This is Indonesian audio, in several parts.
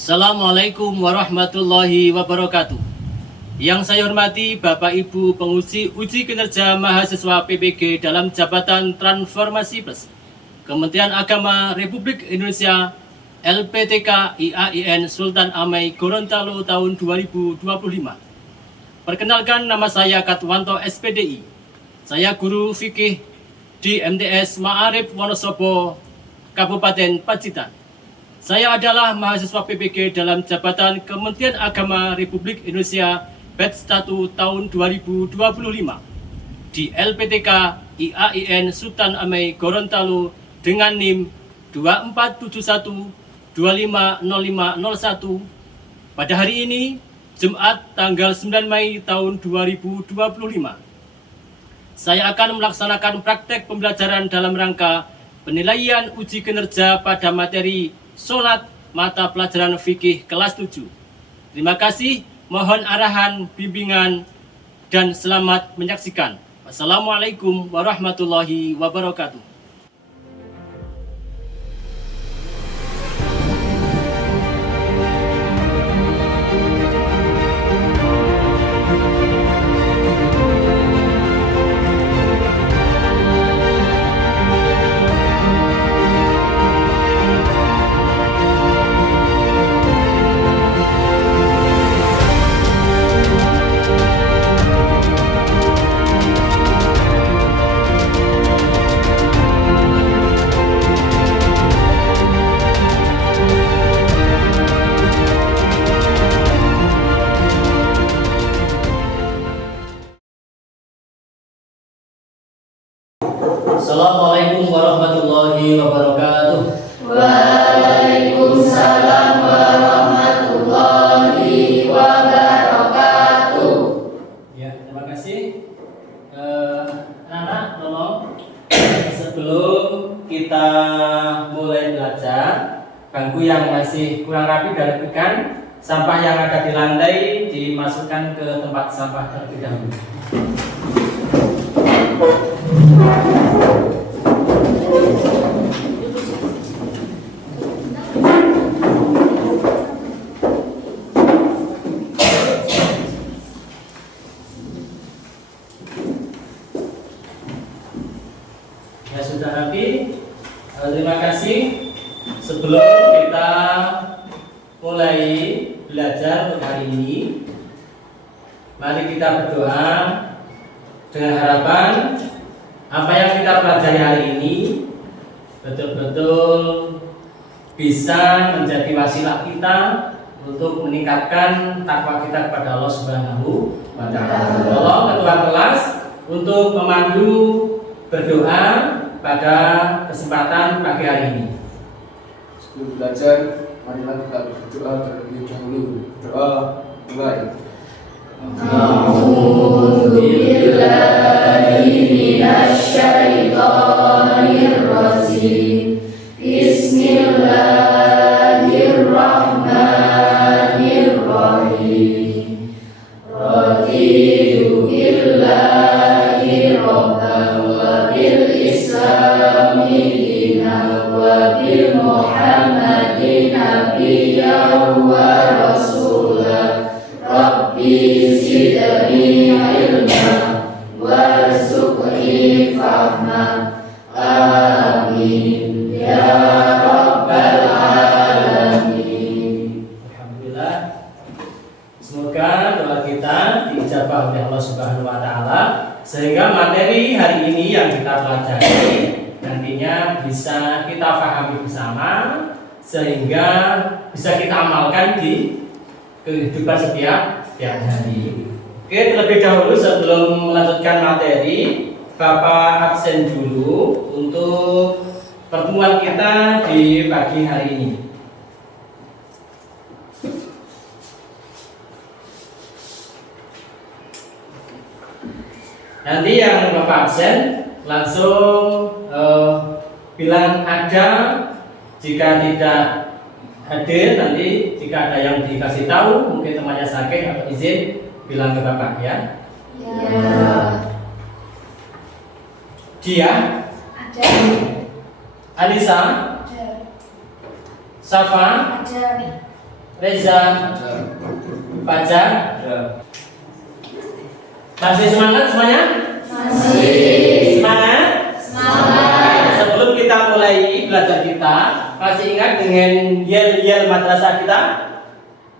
Assalamualaikum warahmatullahi wabarakatuh. Yang saya hormati Bapak Ibu penguji uji kinerja mahasiswa PPG dalam jabatan Transformasi Plus Kementerian Agama Republik Indonesia LPTK IAIN Sultan Amai Gorontalo tahun 2025. Perkenalkan, nama saya Katwanto SPDI. Saya guru fikih di MTS Ma'arif Wonosobo, Kabupaten Pacitan. Saya adalah mahasiswa PPG dalam jabatan Kementerian Agama Republik Indonesia batch 1 tahun 2025 di LPTK IAIN Sultan Amai Gorontalo dengan NIM 2471250501 pada hari ini, Jumat tanggal 9 Mei tahun 2025. Saya akan melaksanakan praktek pembelajaran dalam rangka penilaian uji kinerja pada materi Sholat mata pelajaran fikih kelas 7. Terima kasih, mohon arahan, bimbingan, dan selamat menyaksikan. Wassalamualaikum warahmatullahi wabarakatuh. Assalamualaikum warahmatullahi wabarakatuh. Waalaikumsalam warahmatullahi wabarakatuh. Ya, terima kasih. Anak-anak, tolong sebelum kita mulai belajar, bangku yang masih kurang rapi dirapikan, sampah yang ada di lantai dimasukkan ke tempat sampah terlebih dahulu. Ya, sudah rapi. Terima kasih. Sebelum kita mulai belajar untuk hari ini, mari kita berdoa dengan harapan apa yang kita pelajari hari ini betul-betul bisa menjadi wasilah kita untuk meningkatkan takwa kita kepada Allah Subhanahu wa Ta'ala. Tolong ketua kelas untuk memandu berdoa pada kesempatan pagi hari ini. Sebelum belajar, marilah kita berdoa terlebih dahulu. Doa mulai. A'udzu billahi minasy syaithanir rajim. Bismillahirrahmanirrahim. Raditu billahi rabban wa bil islami dinan wa bil muhammadin nabiyyan wa rasulah. Rabbi zidni ilma warzuqni fahma. Amin ya rabbal alamin. Alhamdulillah. Semoga doa kita diijabah oleh Allah Subhanahu wa Ta'ala sehingga materi hari ini yang kita pelajari nantinya bisa kita pahami bersama sehingga bisa kita amalkan di kehidupan setiap hari. Oke, terlebih dahulu sebelum melanjutkan materi, Bapak absen dulu untuk pertemuan kita di pagi hari ini. Nanti yang Bapak absen langsung bilang ada, jika tidak hadir nanti jika ada yang dikasih tahu mungkin temannya sakit atau izin bilang ke Bapak ya. Ya. Dia Ada. Alisa, Ada. Safa, Ada. Reza, Fajar. Masih semangat semuanya? Masih. Semangat? Semangat. Sebelum kita mulai belajar kita, masih ingat dengan yel-yel madrasah kita?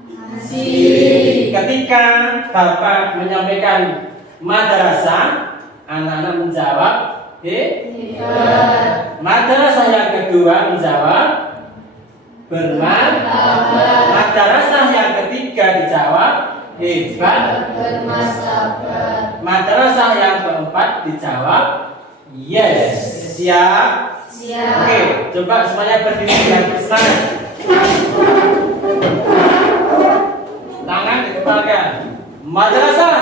Masih. Ketika Bapak menyampaikan madrasah, anak-anak menjawab, Hebat. madrasah yang kedua menjawab, bermartabat. Madrasah yang ketiga dijawab, hebat. Bermartabat. Madrasah yang keempat dijawab, yes. Siap? Siap. Oke, coba semuanya berdiri dengan semangat. Tangan dikepalkan. Madrasah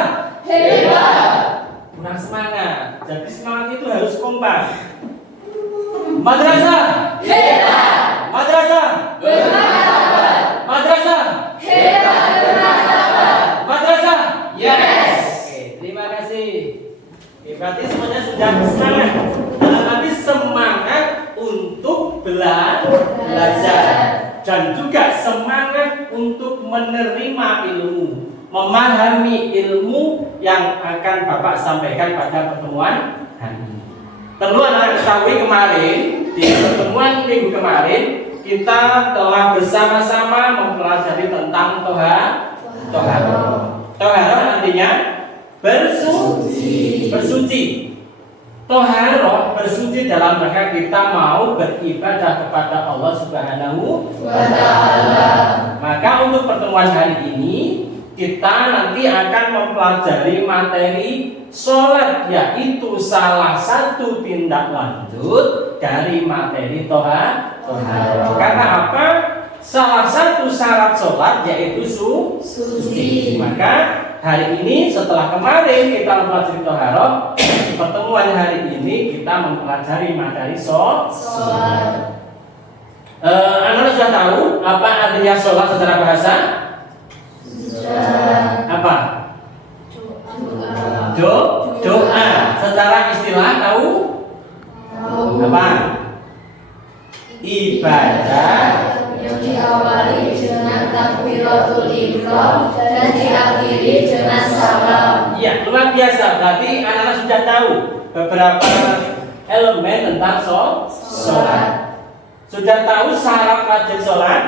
Hebat. kurang semangat. Jadi semangat itu harus kompak. Madrasah Hebat. Madrasah Bermartabat. Madrasah Hebat. Bermartabat. Madrasah. Yes. Oke, terima kasih. Oke, berarti semuanya sudah semangat. Dalam arti semangat untuk belajar dan juga semangat untuk menerima ilmu, memahami ilmu yang akan Bapak sampaikan pada pertemuan hari ini. Perlu anak ketahui kemarin di pertemuan minggu kemarin kita telah bersama-sama mempelajari tentang toharoh. Toharoh artinya bersuci. Toharoh bersuci dalam rangka kita mau beribadah kepada Allah Subhanahu wa Ta'ala. Maka untuk pertemuan hari ini kita nanti akan mempelajari materi sholat, yaitu salah satu tindak lanjut dari materi toharoh. Karena apa? Salah satu syarat sholat yaitu suci. Maka hari ini setelah kemarin kita mempelajari toharoh, pertemuan hari ini kita mempelajari materi sholat. Anak sudah tahu apa artinya sholat secara bahasa? Apa? Doa. Secara istilah tahu? Apa? Ibadah yang diawali dengan takbiratul ihram dan diakhiri dengan salam. Iya, luar biasa. Berarti anak-anak sudah tahu beberapa elemen tentang sholat. Sudah tahu syarat wajib sholat?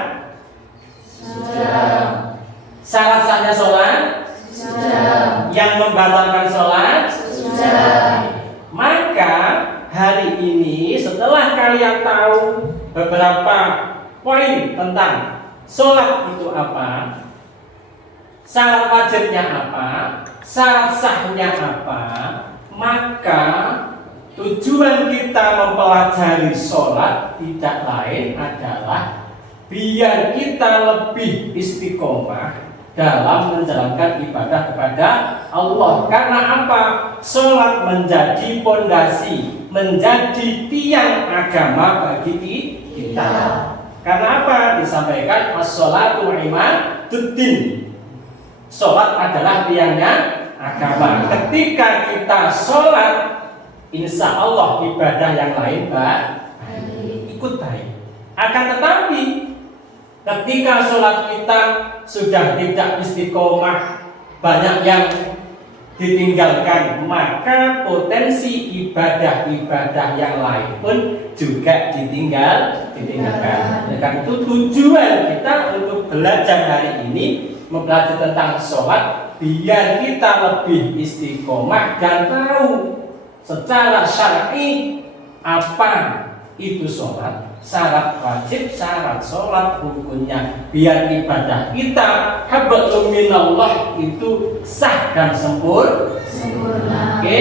Sudah. Syarat sahnya sholat? Sudah. Yang membatalkan sholat? Sudah. Maka hari ini setelah kalian tahu beberapa poin tentang sholat itu apa, syarat wajibnya apa, syarat sahnya apa, maka tujuan kita mempelajari sholat tidak lain adalah biar kita lebih istiqomah dalam menjalankan ibadah kepada Allah. Karena apa? Sholat menjadi pondasi, menjadi tiang agama bagi kita. Karena apa? Disampaikan as-sholatu imaduddin. Sholat adalah tiangnya agama. Ketika kita sholat, insya Allah ibadah yang lain ikut baik. Akan tetapi ketika sholat kita sudah tidak istiqomah, banyak yang ditinggalkan, maka potensi ibadah-ibadah yang lain pun juga ditinggalkan. Karena itu tujuan kita untuk belajar hari ini mempelajari tentang sholat biar kita lebih istiqomah dan tahu secara syar'i apa itu sholat, syarat wajib, syarat sholat, hukumnya, biar ibadah kita hablum minallah itu sah dan sempurna. Oke.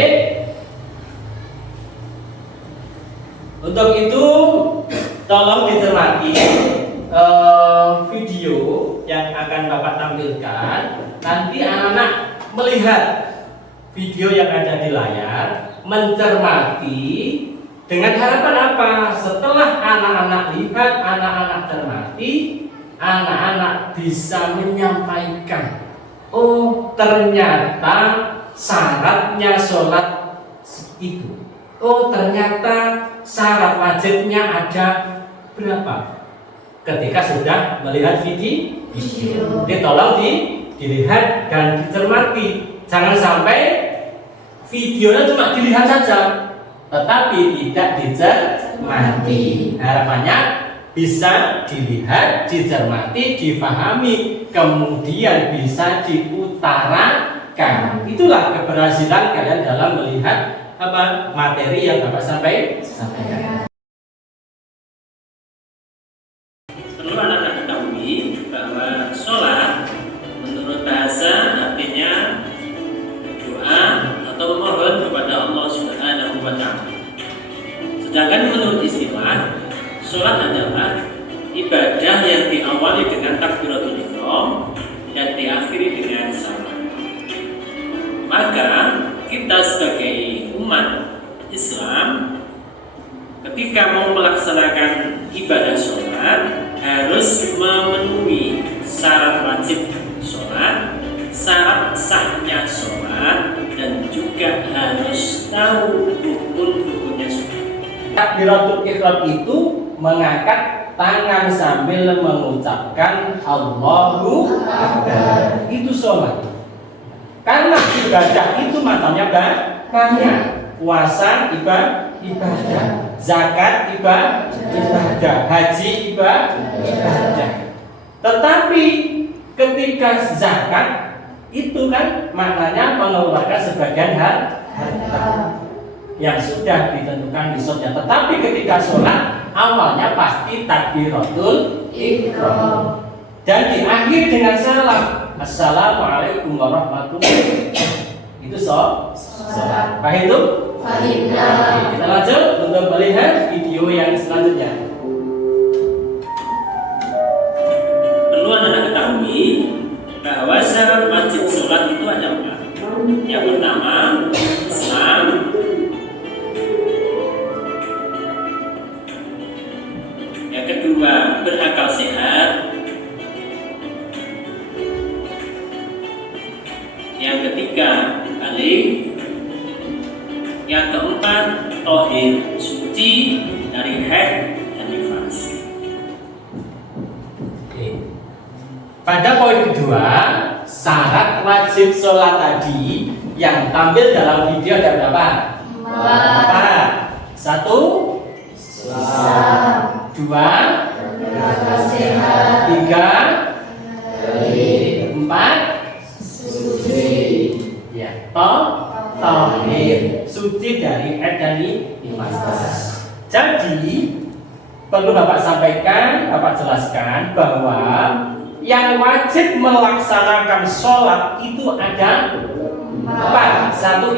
Untuk itu tolong dicermati video yang akan Bapak tampilkan. Nanti anak-anak melihat video yang ada di layar, mencermati dengan harapan apa? Setelah anak-anak lihat, anak-anak cermati, anak-anak bisa menyampaikan, oh ternyata syaratnya sholat itu, oh ternyata syarat wajibnya ada berapa? ketika sudah melihat video. Jadi tolong dilihat dan dicermati. Jangan sampai videonya cuma dilihat saja, tetapi tidak dicermati. Harapannya bisa dilihat, dicermati, difahami, kemudian bisa diutarakan. Itulah keberhasilan kalian dalam melihat materi yang Bapak sampaikan. Perlu anak-anak ketahui bahwa sholat menurut bahasa artinya berdoa atau memohon kepada Allah Subhanahu wa Ta'ala. Sedangkan menurut istilah, sholat adalah ibadah yang diawali dengan takbiratul ihram dan diakhiri dengan salam. Maka kita sebagai umat Islam ketika mau melaksanakan ibadah sholat harus memenuhi syarat wajib sholat, syarat sahnya sholat, dan juga harus tahu rukun-rukunnya sholat. Takbiratul ihram itu mengangkat tangan sambil mengucapkan Allahu Akbar. Itu sholat. Karena ibadah itu macamnya banyak. Puasa ibadah, zakat ibadah, haji ibadah. Tetapi ketika zakat itu kan maknanya mengeluarkan sebagian harta yang sudah ditentukan nisabnya. Tetapi ketika sholat awalnya pasti takbiratul ihram dan diakhiri dengan salam. Assalamualaikum warahmatullahi wabarakatuh. Itu sholat. Paham itu? Fahimna. Kita lanjut untuk melihat video yang selanjutnya. Perlu anak-anak ketahui bahwa syarat wajib sholat itu ada 4. Yang pertama, Islam. Yang kedua, berakal sehat. Yang ketiga, balik. Yang keempat, tauhid, suci dari haid dan nifas. Pada poin kedua, syarat wajib sholat tadi yang tampil dalam video ada berapa? 4. 1, 2, 3, 4, ya, tauhid, suci dari haid dan nifas. Jadi perlu Bapak sampaikan, Bapak jelaskan bahwa yang wajib melaksanakan sholat itu ada 4. 1,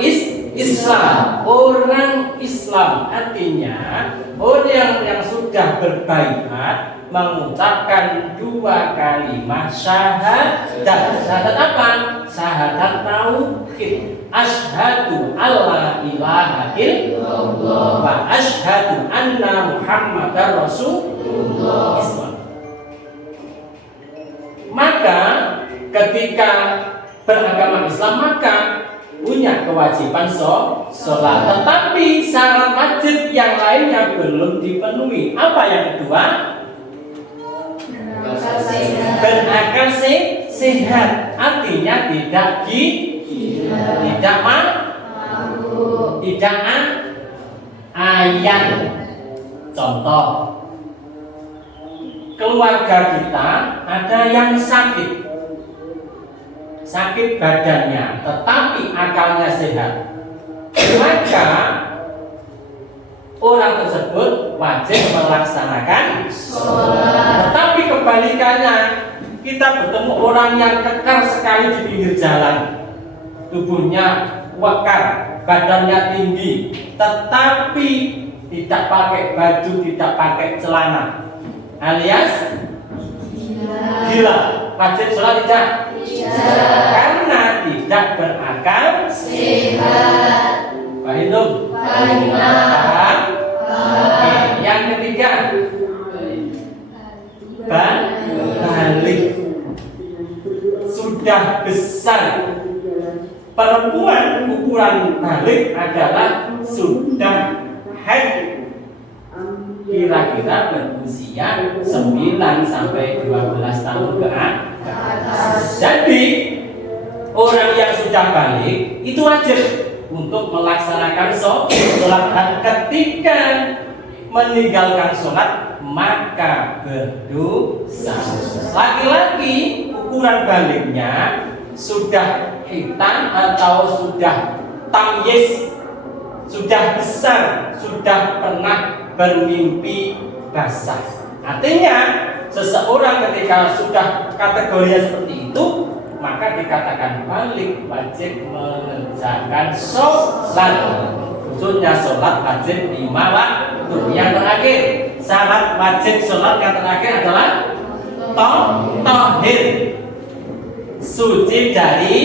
Islam, orang Islam, artinya orang yang sudah berbaiat mengucapkan 2 kalimat syahadat. Syahadat apa? Syahadat tauhid. Asyhadu alla ilaha illallah wa asyhadu anna Muhammadar Rasulullah. Islam. Maka ketika beragama Islam maka punya kewajiban sholat. Tetapi syarat wajib yang lainnya belum dipenuhi. Apa yang kedua? Berakal sehat. Artinya tidak ayan. Contoh, keluarga kita ada yang sakit badannya, tetapi akalnya sehat. Maka orang tersebut wajib melaksanakan sholat. Tetapi kebalikannya, kita bertemu orang yang kekar sekali di pinggir jalan, tubuhnya wekar, badannya tinggi, tetapi tidak pakai baju, tidak pakai celana, alias gila. Wajib sholat tidak? Karena tidak berakal sehat. Paham? Paham. Yang ketiga, balik. Sudah besar. Perempuan ukuran balik adalah sudah haid. kira-kira berusia 9 sampai 12 tahun ke atas. Jadi orang yang sudah balik itu wajib untuk melaksanakan sholat, dan ketika meninggalkan sholat maka berdosa. Laki-laki ukuran baliknya sudah hitam atau sudah tamyiz, sudah besar, sudah pernah bermimpi basah. Artinya seseorang ketika sudah kategorinya seperti itu maka dikatakan balik, wajib mengerjakan sholat, khususnya sholat wajib 5 waktu. Yang terakhir, syarat wajib sholat yang terakhir adalah tohir, suci dari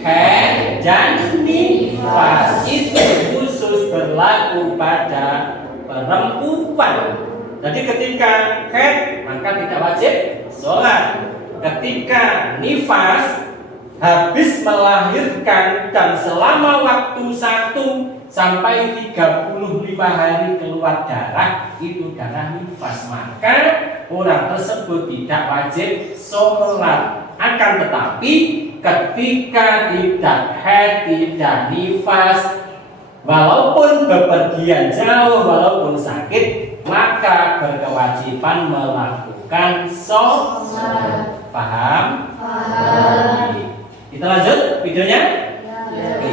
haid dan nifas. Itu khusus berlaku pada perempuan. Jadi ketika haid maka tidak wajib sholat. Ketika nifas habis melahirkan dan selama waktu 1 sampai 35 hari keluar darah, itu darah nifas, maka orang tersebut tidak wajib sholat. Akan tetapi ketika tidak haid, tidak nifas, walaupun bepergian jauh, walaupun sakit, maka berkewajiban melakukan sholat. Paham? Paham. Kita lanjut videonya. Oke.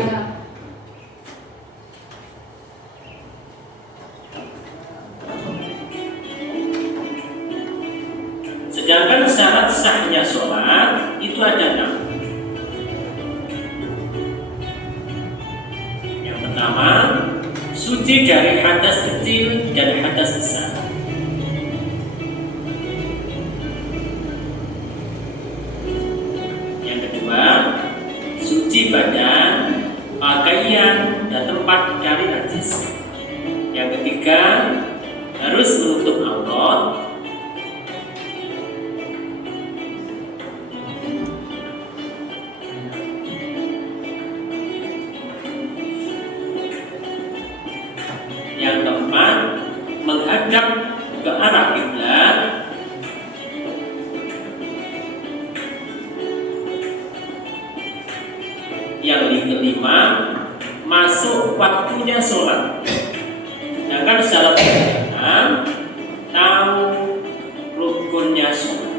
Sedangkan syarat sahnya sholat itu ada 6. Yang pertama, suci dari hadas kecil dan hadas besar. Yang kedua, suci badan, pakaian, dan tempat dari najis. Yang ketiga, harus menutup aurat. Yang keempat, menghadap ke arah kiblat. Yang kelima, masuk waktunya sholat. Sedangkan syarat yang tahu rukunnya sholat.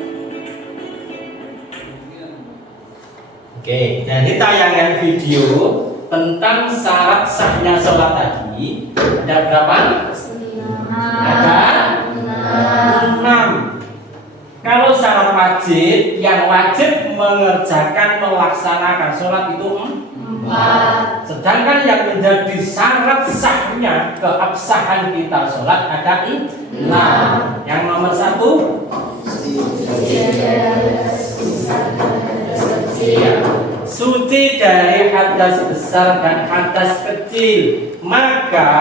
Oke, jadi tayangan video tentang syarat sahnya sholat tadi ada berapa? Ada 6. Kalau syarat wajib, yang wajib mengerjakan melaksanakan sholat itu 4. Sedangkan yang menjadi syarat sahnya keabsahan kita sholat ada 6. Yang nomor 1, suci dari hadas besar dan hadas kecil. Maka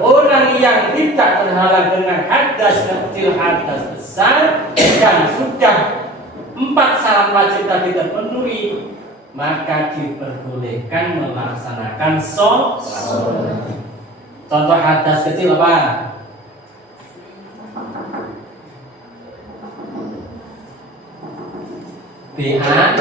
orang yang tidak terhalang dengan hadas kecil, hadas besar, dan sudah 4 syarat wajib tadi terpenuhi, maka diperbolehkan melaksanakan sholat. Contoh hadas kecil apa? BAK,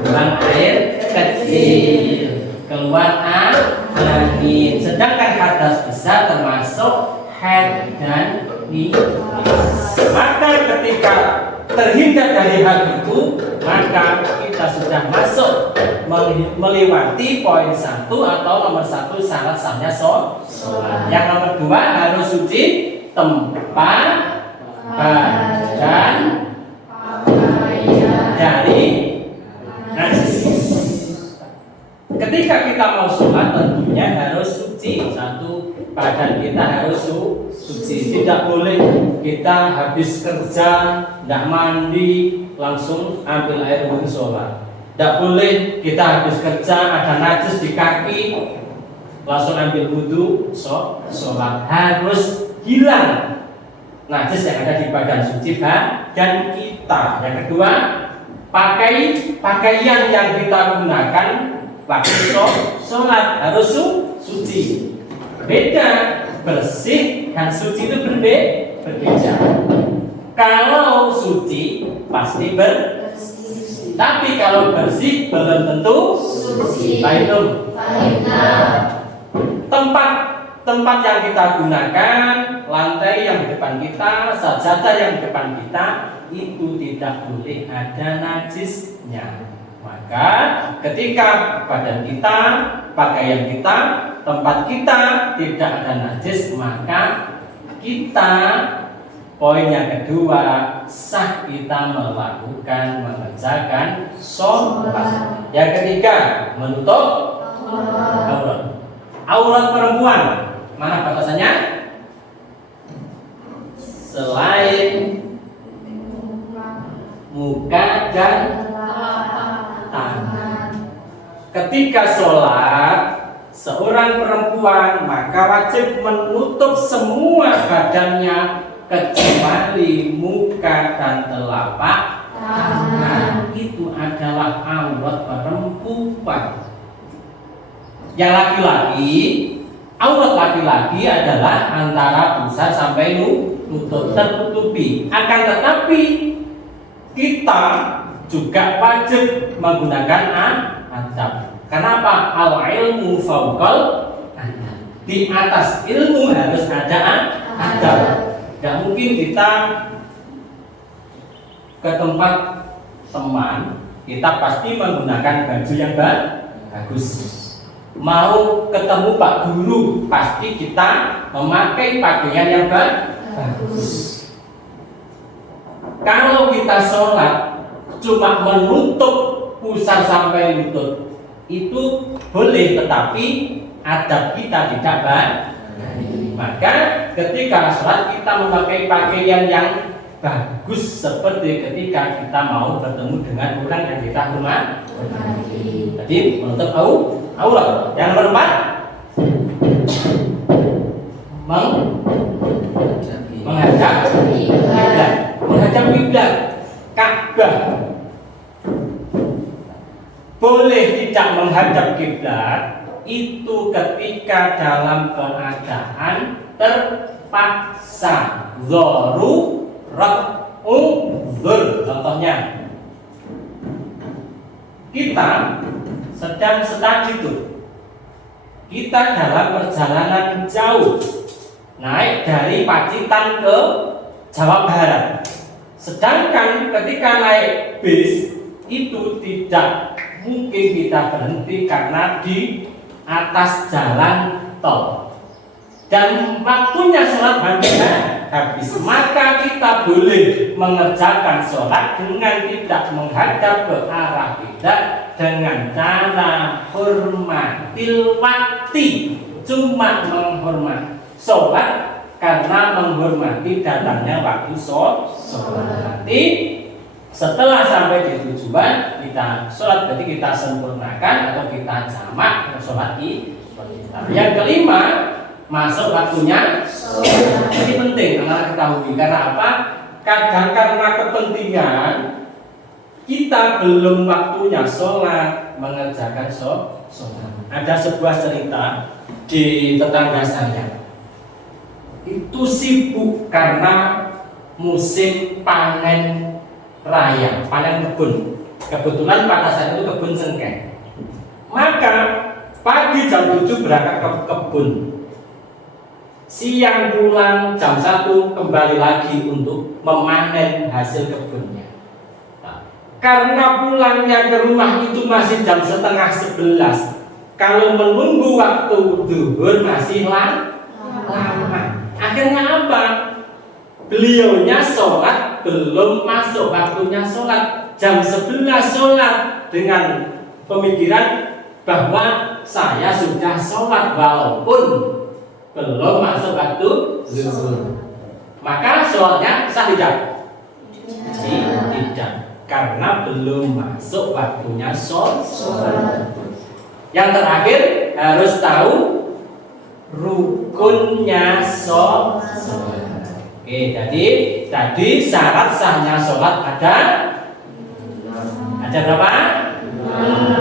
buang air kecil, keluar angin. Sedangkan hadas besar termasuk haid dan nifas. Maka ketika terhindar dari hal itu, maka kita sudah masuk melewati poin 1 atau nomor 1 syarat sahnya sholat. Yang nomor 2 harus suci tempat, badan dari najis. Ketika kita mau sholat tentunya harus suci. 1, badan kita harus suci. Tidak boleh kita habis kerja tidak mandi langsung ambil air wudhu sholat. Tidak boleh kita habis kerja ada najis di kaki langsung ambil wudhu sholat. Harus hilang najis yang ada di badan, suci badan kita. Yang kedua, pakaian yang kita gunakan waktu sholat harus suci. Beda bersih dan suci itu berbeda. Kalau suci pasti bersih, tapi kalau bersih belum tentu suci. Baiklah. Tempat yang kita gunakan, lantai yang di depan kita, sajadah yang di depan kita, itu tidak boleh ada najisnya. Maka ketika badan kita, pakaian kita, tempat kita tidak ada najis, maka kita, poin yang kedua, sah kita mengerjakan sholat. Yang ketiga, menutup aurat. Aurat perempuan, mana batasannya? Selain muka dan tangan. Ketika sholat seorang perempuan, maka wajib menutup semua badannya kecuali muka dan telapak tangan. Itu adalah aurat perempuan. Yang laki-laki, aurat laki-laki adalah antara pusar sampai lutut tertutupi. Akan tetapi kita juga wajib menggunakan adab. Kenapa? Al-ilmu fauqal adab. Di atas ilmu harus ada adab. Tidak mungkin kita ke tempat teman, kita pasti menggunakan baju yang bagus. Mau ketemu Pak Guru, pasti kita memakai pakaian yang bagus. Kalau kita sholat cuma menutup pusar sampai lutut, itu boleh, tetapi adab kita tidak baik. Maka ketika sholat kita memakai pakaian yang bagus, seperti ketika kita mau bertemu dengan orang yang kita hormati. Jadi menutup aurat. Yang nomor 4, menghadap kiblat. Menghadap kiblat Ka'bah. Boleh tidak menghadap kiblat itu ketika dalam keadaan terpaksa. Contohnya, kita sedang stajidur, kita dalam perjalanan jauh, naik dari Pacitan ke Jawa Barat. Sedangkan ketika naik bis itu tidak mungkin kita berhenti karena di atas jalan tol dan waktunya sholat habis, maka kita boleh mengerjakan sholat dengan tidak menghadap ke arah kiblat dengan cara hormatil wakti, cuma menghormati sholat karena menghormati datangnya waktu sholat. Nanti setelah sampai di tujuan kita sholat, berarti kita sempurnakan atau kita jamak sholat kita. Yang kelima, masuk waktunya sholat. Ini penting karena ketahui, karena apa? Kadang karena kepentingan kita belum waktunya sholat, mengerjakan sholat. Ada sebuah cerita di tetangga saya, itu sibuk karena musim panen raya, panen kebun. Kebetulan pada saat itu kebun sengkeh. Maka pagi jam 7 berangkat ke kebun, siang pulang jam 1 kembali lagi untuk memanen hasil kebunnya. Karena pulangnya ke rumah itu masih jam setengah 11, kalau menunggu waktu zuhur masih lama. Akhirnya apa? Beliaunya sholat belum masuk waktunya sholat, jam 11 sholat dengan pemikiran bahwa saya sudah sholat walaupun belum masuk waktu zuhur. Maka sholatnya sah tidak? Tidak, karena belum masuk waktunya sholat. Yang terakhir harus tahu rukunnya sholat. Oke, jadi tadi syarat sahnya sholat ada berapa?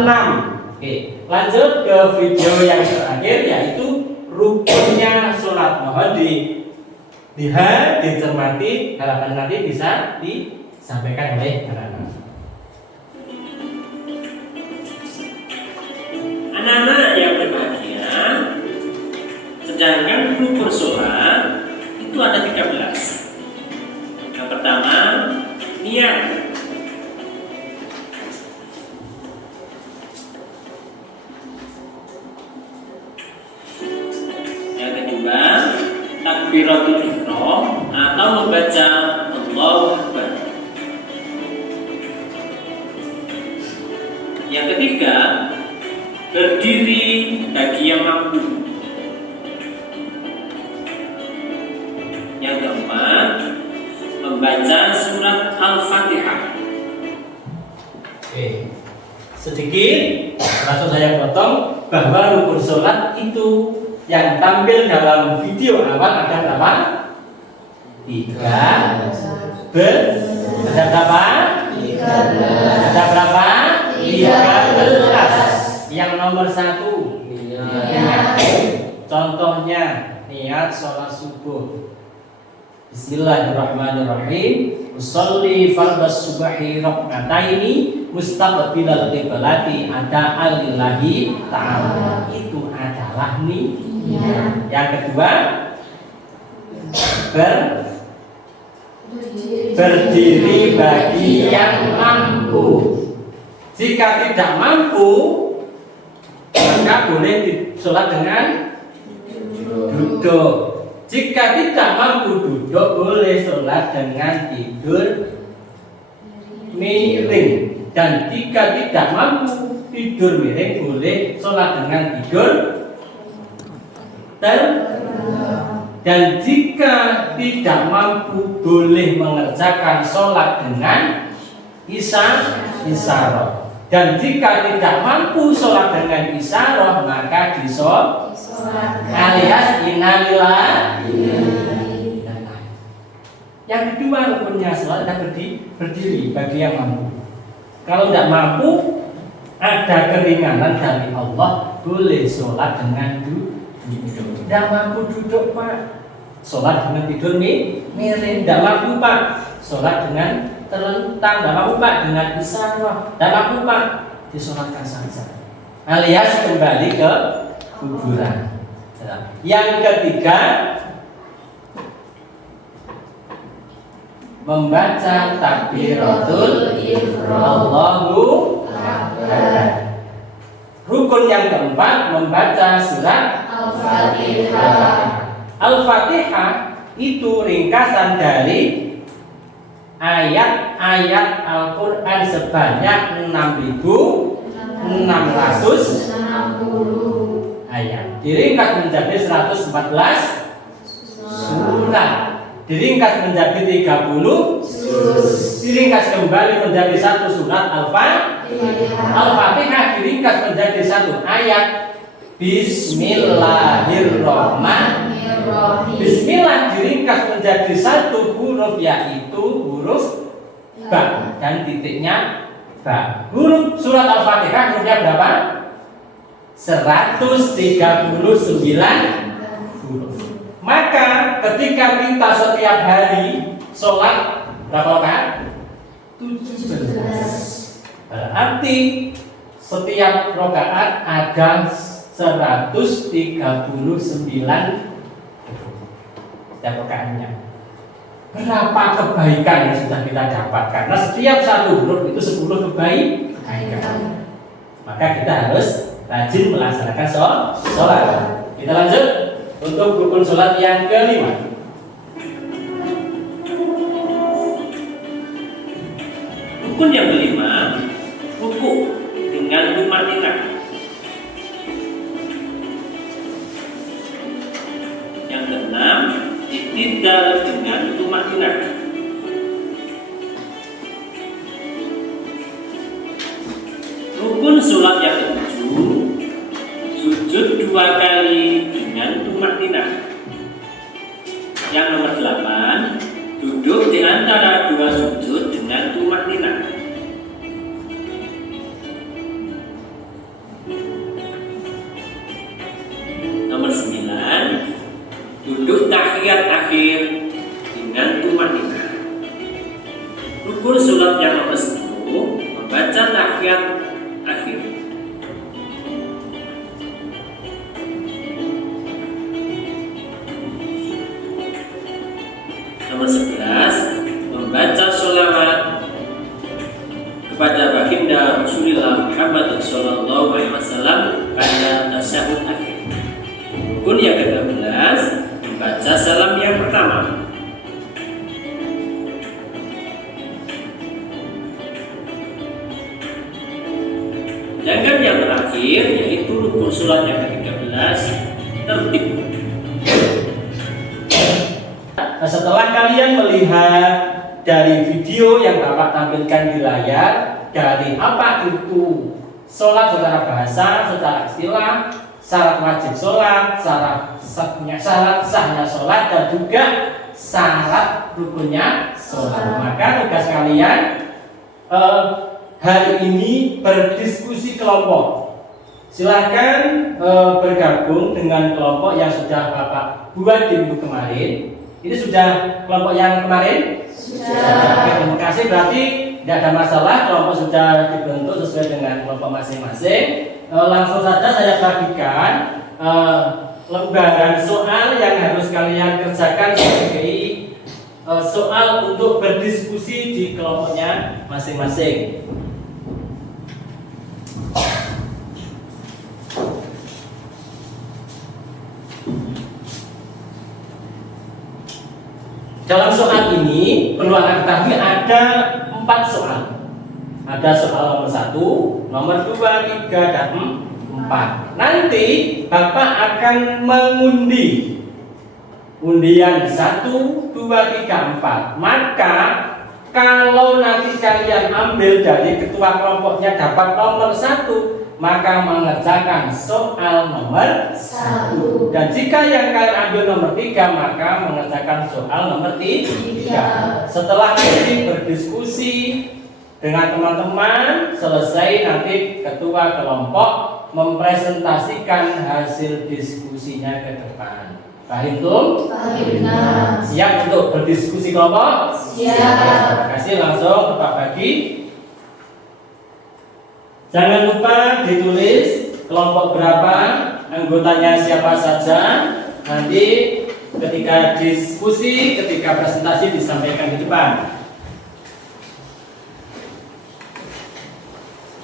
6. Oke, lanjut ke video yang terakhir, yaitu rukunnya sholat. Mohon dilihat, dicermati, harapan nanti bisa disampaikan oleh anak-anak. Anak-anak yang berbahagia, sedangkan rukun sholat itu ada 13. Yang pertama, niat. Yang kedua, takbiratul ihram atau membaca Allahu Akbar. Yang ketiga, berdiri bagi yang mampu. Yang keempat, membaca surat Al-Fatihah. Oke, sedikit langsung saya potong bahwa rukun sholat itu yang tampil dalam video awal ada berapa? 3. Ada berapa? 13. Ada berapa? 13. Yang nomor 1 Niat. Contohnya niat sholat subuh. Bismillahirrahmanirrahim. Usolli fardhas subhi rak'ataini mustaqbilal qiblati ada lillahi ta'ala. Itu adalah niat. Yang kedua, berdiri bagi yang mampu. Jika tidak mampu, maka boleh sholat dengan duduk. Jika tidak mampu duduk, boleh sholat dengan tidur miring. Dan jika tidak mampu tidur miring, boleh sholat dengan tidur dan jika tidak mampu boleh mengerjakan sholat dengan isyarah. Dan jika tidak mampu sholat dengan isyarah, maka disolat alias innalillah. Yang kedua rukunnya sholat adalah berdiri bagi yang mampu. Kalau tidak mampu, ada keringanan dari Allah, boleh sholat dengan duduk. Tidak mampu duduk Pak, sholat dengan tidur miring. Tidak mampu Pak, sholat dengan terlentang. Tidak mampu Pak, dengan isyarah. Tidak mampu Pak, disolatkan saja alias kembali ke kuburan. Yang ketiga, membaca takbiratul ihram. Allahu Akbar. Rukun yang keempat, membaca surat Al-Fatihah. Al-Fatihah itu ringkasan dari ayat-ayat Al-Quran sebanyak 6.660 ayat. Diringkas menjadi 114 surat. Diringkas menjadi 30 diringkas kembali menjadi 1 surat Al-Fatihah diringkas menjadi 1 ayat. Bismillahirrahmanirrahim. Bismillah diringkas menjadi 1 huruf, yaitu huruf ba dan titiknya ba. Huruf surat Al-Fatihah hurufnya berapa? 139 huruf. Maka ketika kita setiap hari sholat berapa rakaat? 17. Berarti setiap rakaat ada 139 setiap rakaatnya. Berapa kebaikan yang sudah kita dapat? Karena setiap 1 huruf itu 10 kebaikan. Maka kita harus rajin melaksanakan sholat. Kita lanjut untuk rukun sholat yang kelima. Rukun yang kelima, ruku dengan tumaninah. Yang keenam, iktidal dengan tumaninah. Rukun sholat yang ketujuh, sujud 2 kali dengan tumaninah. Yang nomor 8, duduk di antara 2 sujud dengan tumaninah. Nomor 9, Muhammad SAW pada tasyahud akhir. Rukun yang ke-12, membaca salam yang pertama. Sedangkan yang terakhir yaitu rukun sholat yang ke-13, tertib. Nah, setelah kalian melihat dari video yang Bapak tampilkan di layar, dari apa itu sholat secara bahasa, secara istilah, syarat wajib sholat, syarat sahnya sholat, dan juga syarat rukunnya sholat. Maka tugas kalian hari ini berdiskusi kelompok. Silakan bergabung dengan kelompok yang sudah Bapak buat di minggu kemarin. Ini sudah kelompok yang kemarin? Sudah. Oke, terima kasih. Berarti tidak ada masalah, kelompok sudah dibentuk sesuai dengan kelompok masing-masing. Langsung saja saya bagikan lembaran soal yang harus kalian kerjakan sebagai soal untuk berdiskusi di kelompoknya masing-masing. Dalam soal ini perlu Anda ketahui ada 4 soal. Ada soal nomor 1, nomor 2, 3, dan 4. Nanti Bapak akan mengundi undian 1, 2, 3, 4. Maka kalau nanti kalian ambil dari ketua kelompoknya dapat nomor 1, maka mengerjakan soal nomor 1. Dan jika yang kalian ambil nomor 3, maka mengerjakan soal nomor 3. Setelah nanti berdiskusi dengan teman-teman, selesai nanti ketua kelompok mempresentasikan hasil diskusinya ke depan. Paham tuh? Paham. Siap untuk berdiskusi kelompok? Siap. Terima kasih, langsung Bapak bagi. Jangan lupa ditulis kelompok berapa, anggotanya siapa saja. Nanti ketika diskusi, ketika presentasi disampaikan di depan.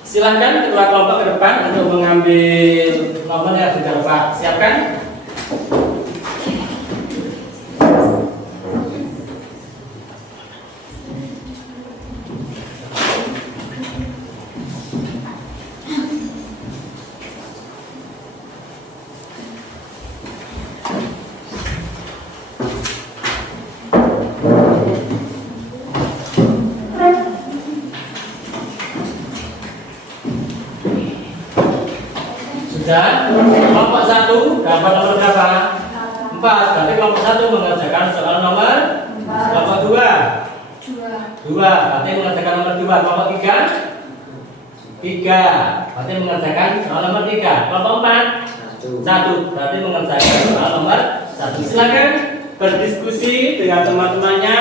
Silahkan ketua kelompok ke depan untuk mengambil nomor yang sudah Bapak siapkan. Sudah? Kelompok 1 dapat nomor berapa? 4. Berarti kelompok 1 mengerjakan soal nomor 4. Kelompok 2? 2. Berarti mengerjakan nomor 2. Kelompok 3? 3. Berarti mengerjakan soal nomor 3. Kelompok 4? 1. Berarti mengerjakan soal nomor 1. Silakan berdiskusi dengan teman-temannya,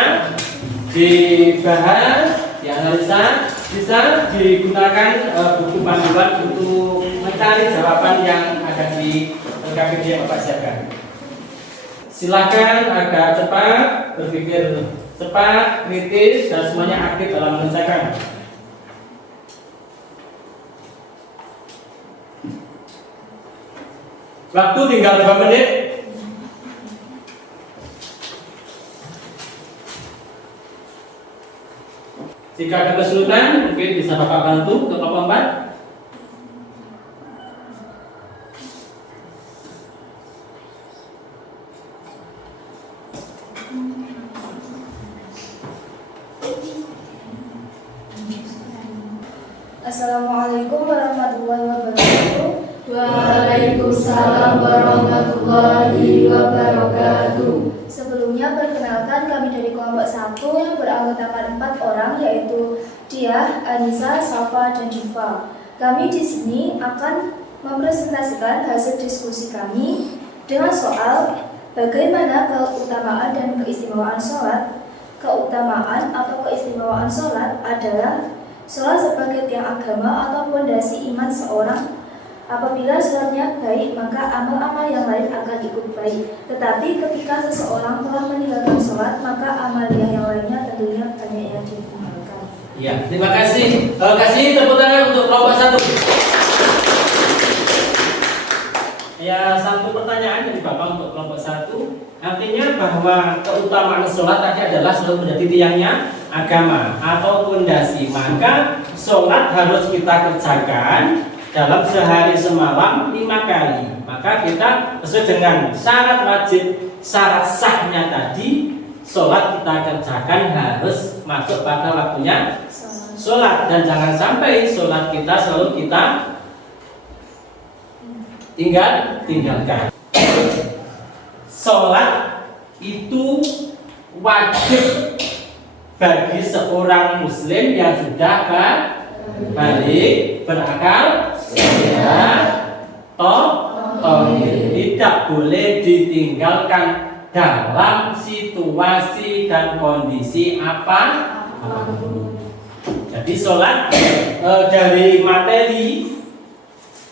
dibahas, dianalisa. Bisa digunakan buku panduan untuk mencari jawaban yang ada di LKPD yang Bapak siapkan. Silakan agak cepat, berpikir cepat, kritis, dan semuanya aktif dalam mengerjakan. Waktu tinggal 2 menit. Jika ada kesulitan, mungkin bisa Bapak bantu untuk kelompok 4. Assalamualaikum warahmatullahi wabarakatuh. Waalaikumsalam warahmatullahi wabarakatuh. Sebelumnya perkenalkan kami dari kelompok 1 yang beranggotakan 4 orang, yaitu Diah, Anissa, Safa, dan Diva. Kami di sini akan mempresentasikan hasil diskusi kami dengan soal bagaimana keutamaan dan keistimewaan sholat. Keutamaan atau keistimewaan sholat adalah sholat sebagai tiang agama atau fondasi iman seorang. Apabila sholatnya baik, maka amal-amal yang lain akan ikut baik. Tetapi ketika seseorang telah meninggalkan sholat, maka amalia yang lainnya tentunya banyak yang ditinggalkan. Ya, terima kasih. Kasih tepuk tangan untuk kelompok 1. Ya, satu pertanyaan dari Bapak untuk kelompok 1. Artinya bahwa keutamaan sholat tadi adalah sholat menjadi tiangnya agama atau pondasi. Maka sholat harus kita kerjakan dalam sehari semalam 5 kali. Maka kita sesuai dengan syarat wajib, syarat sahnya tadi, sholat kita kerjakan harus masuk pada waktunya sholat. Dan jangan sampai sholat kita selalu kita tinggalkan. Sholat itu wajib bagi seorang muslim yang sudah balik, berakal sehat, tohir. Tidak boleh ditinggalkan dalam situasi dan kondisi apapun. Jadi sholat dari materi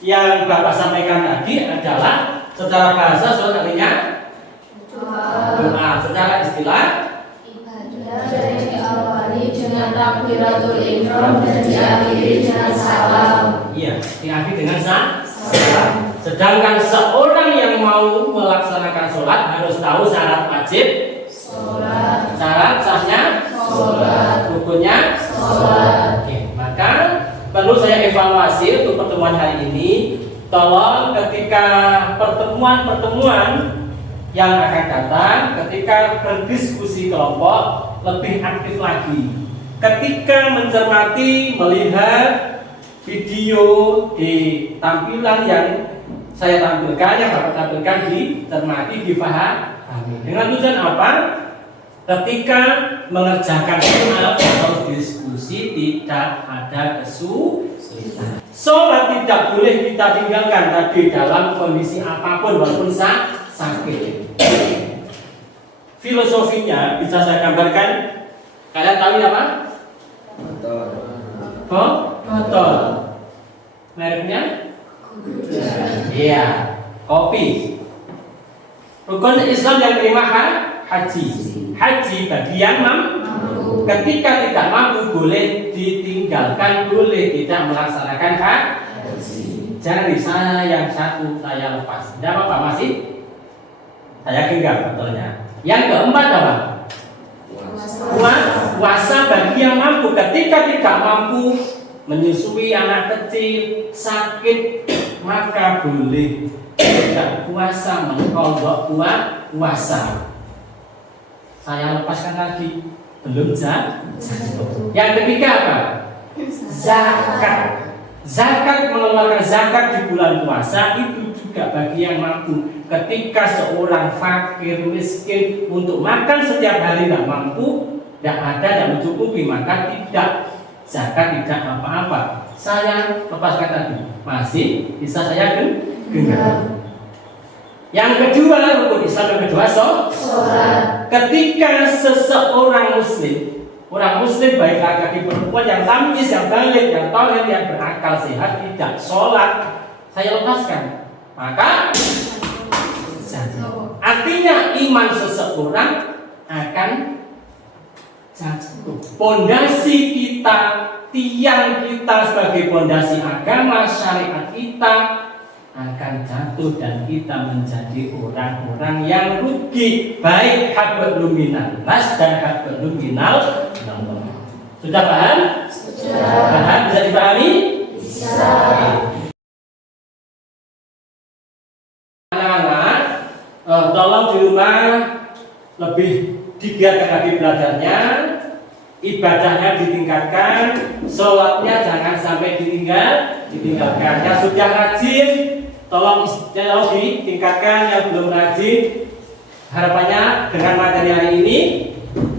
yang Bapak sampaikan tadi adalah secara bahasa sholat artinya doa, secara istilah Dan diawali dengan takbiratul ihram dan diakhiri dengan salam. iya, diakhiri dengan salam. Sedangkan seorang yang mau melaksanakan sholat harus tahu syarat wajib Sholat, syarat sahnya sholat, rukunnya sholat. Oke, maka perlu saya evaluasi untuk pertemuan hari ini. Tolong ketika pertemuan yang akan datang, ketika berdiskusi kelompok lebih aktif lagi. Ketika mencermati, melihat video di tampilan yang saya tampilkan, yang Bapak tampilkan, dicermati, difahami. Dengan tujuan apa? Ketika mengerjakan soal atau diskusi tidak ada kesulitan. Sholat tidak boleh kita tinggalkan tadi dalam kondisi apapun walaupun sakit. Filosofinya bisa saya gambarkan. Kalian tahu apa? Botol. Mereknya? Iya, kopi. Rukun Islam yang kelima haji. Haji bagi yang mampu. Ketika tidak mampu boleh ditinggalkan, boleh tidak melaksanakan haji. Jangan saya yang satu saya lepas. Tidak apa-apa masih. Saya genggam betulnya. Yang keempat apa? Puasa bagi yang mampu. Ketika tidak mampu menyusui anak kecil, sakit, maka boleh tidak puasa, mengkodok puasa. Saya lepaskan lagi, belum jatuh. Yang ketiga apa? Zakat. Zakat, mengeluarkan zakat di bulan puasa itu juga bagi yang mampu. Ketika seorang fakir miskin untuk makan setiap hari tidak mampu, tidak ada, tidak mencukupi, maka tidak zakat, tidak apa-apa. Saya lepaskan tadi, masih bisa saya genggam. Yang kedua, rukun Islam yang kedua sholat. Ketika seseorang muslim, orang muslim baik laki-laki perempuan yang tamyiz, yang balik, yang tauhid, yang berakal sehat tidak sholat, saya lepaskan. Maka artinya iman seseorang akan jatuh. Pondasi kita, tiang kita sebagai pondasi agama syariat kita akan jatuh dan kita menjadi orang-orang yang rugi, baik hablum minan nas dan hablum minal Allah. Sudah paham? Sudah. Paham? Bisa dipahami? Bisa. Anak-anak, tolong di rumah lebih digiatkan lagi belajarnya, ibadahnya ditingkatkan, sholatnya jangan sampai ditinggalkan. Yang sudah rajin, tolong ditingkatkan. Yang belum rajin, harapannya dengan materi hari ini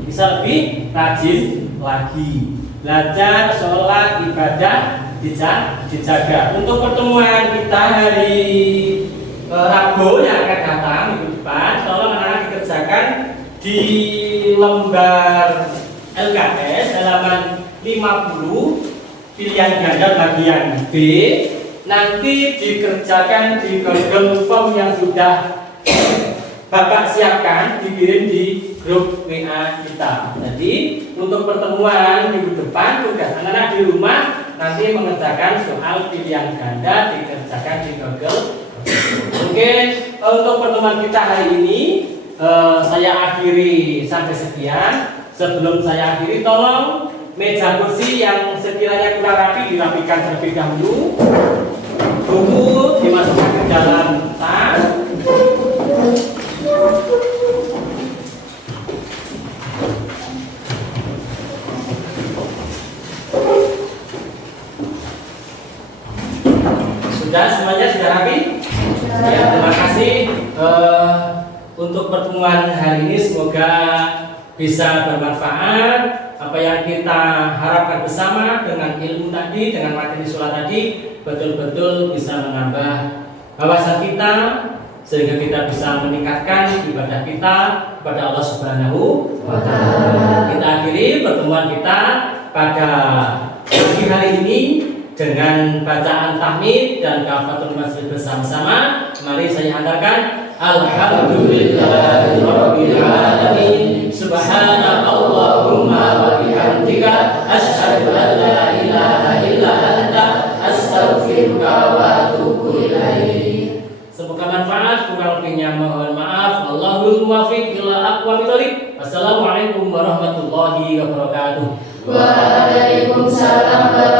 bisa lebih rajin lagi. Belajar, sholat, ibadah dijaga. Untuk pertemuan kita hari Rabu yang akan datang minggu depan, tolong anak-anak dikerjakan di lembar LKS halaman 50 pilihan ganda bagian B. Nanti dikerjakan di Google Form yang sudah Bapak siapkan, dikirim di grup WA kita. Jadi untuk pertemuan minggu depan tugas masing-masing mengerjakan soal pilihan ganda dikerjakan di Google. Oke, untuk pertemuan kita hari ini saya akhiri sampai sekian. Sebelum saya akhiri, tolong meja kursi yang sekiranya kurang rapi dirapikan terlebih dahulu. Buku dimasukkan ke dalam tas. Sudah semuanya sudah rapi? Ya, terima kasih untuk pertemuan hari ini, semoga bisa bermanfaat. Apa yang kita harapkan bersama dengan ilmu tadi, dengan materi sholat tadi, betul-betul bisa menambah wawasan kita, sehingga kita bisa meningkatkan ibadah kita kepada Allah Subhanahu wa Ta'ala. Kita akhiri pertemuan kita pada pagi hari ini dengan bacaan tahmid dan kafatul masjid bersama-sama. Mari saya hantarkan Alhamdulillahirabbil alamin. Subhanakallahumma wa bihamdika asyhadu an la ilaha illa anta astaghfiruka wa atubu ilaik. Semoga manfaat, kurang lebihnya mohon maaf. Wallahul muwaffiq ila aqwamit thoriq. Wassalamualaikum warahmatullahi wabarakatuh. Waalaikumsalam warahmatullahi wabarakatuh.